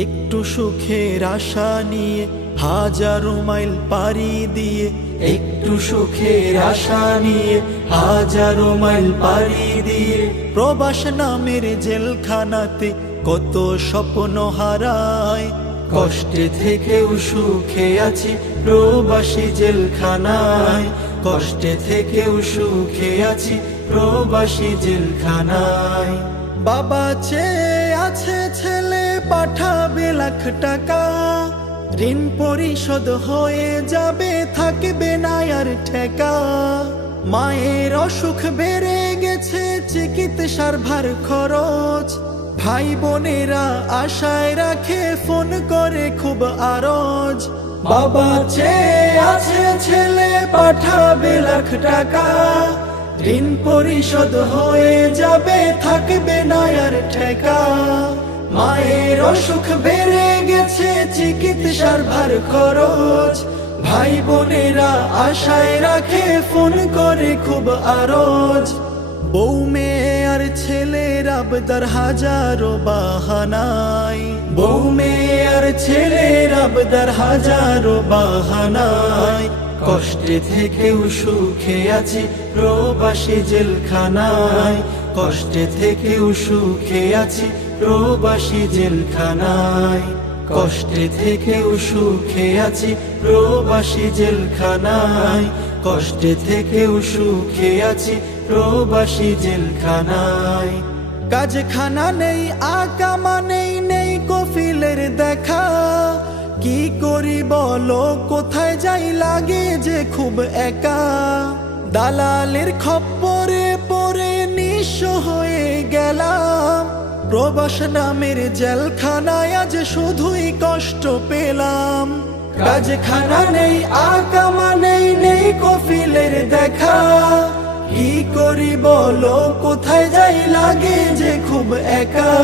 একটু সুখের আশা নিয়ে হাজারো মাইল পাড়ি দিয়ে, একটু সুখের আশা নিয়ে হাজারো মাইল পাড়ি দিয়ে, প্রবাস নামের জেলখানাতে কত স্বপ্ন হারায়। কষ্টে থেকেও সুখে আছি প্রবাসী জেলখানায়, কষ্টে থেকেও সুখে আছি প্রবাসী জেলখানায়। বাবা চেয়ে আছে ছেলে পাঠাবে লাখ টাকা, ঋণ পরিশোধ হয়ে যাবে থাকবে না আর ঠেকা। মায়ের অসুখ বেড়ে গেছে চিকিৎসার ভার খরচ, ভাই বোনেরা আশায় রাখে ফোন করে খুব আরজ। বাবা চেয়ে আছে ছেলে পাঠাবে লাখ টাকা, ঋণ পরিশোধ হয়ে যাবে থাকবে না আর ঠেকা। মায়ের অসুখ বেড়ে গেছে চিকিৎসার ভার খরচ, ভাই বোনেরা আশায় রাখে ফোন করে খুব আরজ। বউ মেয়ে আর ছেলের আবদার হাজারো বাহানায়, বউ মেয়ে আর ছেলের আবদার হাজারো বাহানায়। কষ্টে থেকেও সুখে আছি প্রবাসী জেলখানায়, কষ্টে থেকেও সুখে আছি প্রবাসী জেলখানায়, কষ্টে থেকেও সুখে আছি প্রবাসী জেলখানায়, কষ্টে থেকেও সুখে আছি প্রবাসী জেলখানায়। কাজখানা নেই আকামা নেই, নেই কফিলের দেখা, কি করি বলো কোথায় যাই লাগে যে খুব একা। দালালের খপ্পরে পড়ে নিঃস্ব হয়ে গেলাম, প্রবাস নামের জেলখানায় আজ শুধুই কষ্ট পেলাম। কাজখানা নেই আকামা নেই, নেই কফিলের দেখা, কি করি বলো কোথায় যাই লাগে যে খুব একা।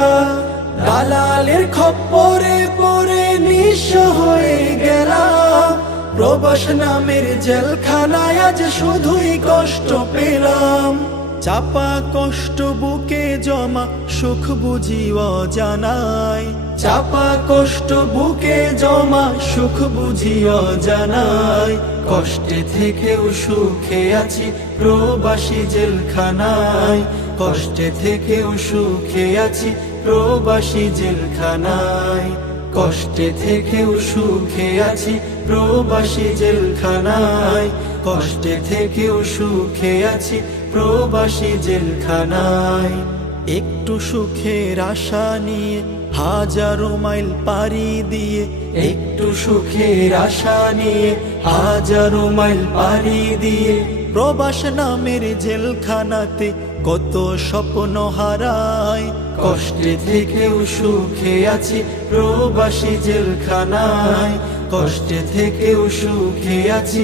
দালালের খপ্পরে পড়ে নিঃস্ব হয়ে গেলাম, প্রবাস নামের জেলখানায় আজ শুধুই কষ্ট পেলাম। চাপা কষ্ট বুকে জমা সুখ বুঝি অজানায়, চাপা কষ্ট বুকে জমা সুখ বুঝি অজানায়। কষ্টে থেকেও সুখে আছি প্রবাসী জেলখানায়, কষ্টে থেকেও সুখে আছি প্রবাসী জেলখানায়, কষ্টে থেকেও সুখে আছি প্রবাসী জেলখানায়, কষ্টে থেকেও সুখে আছি প্রবাসী জেলখানায়। একটু সুখের আশা নিয়ে হাজারো মাইল পাড়ি দিয়ে, একটু সুখের আশা নিয়ে হাজারো মাইল পাড়ি দিয়ে, প্রবাস নামের জেলখানাতে কত স্বপ্ন হারায়। কষ্টে থেকেও সুখে আছি প্রবাসী জেলখানায়, কষ্টে থেকেও সুখে আছি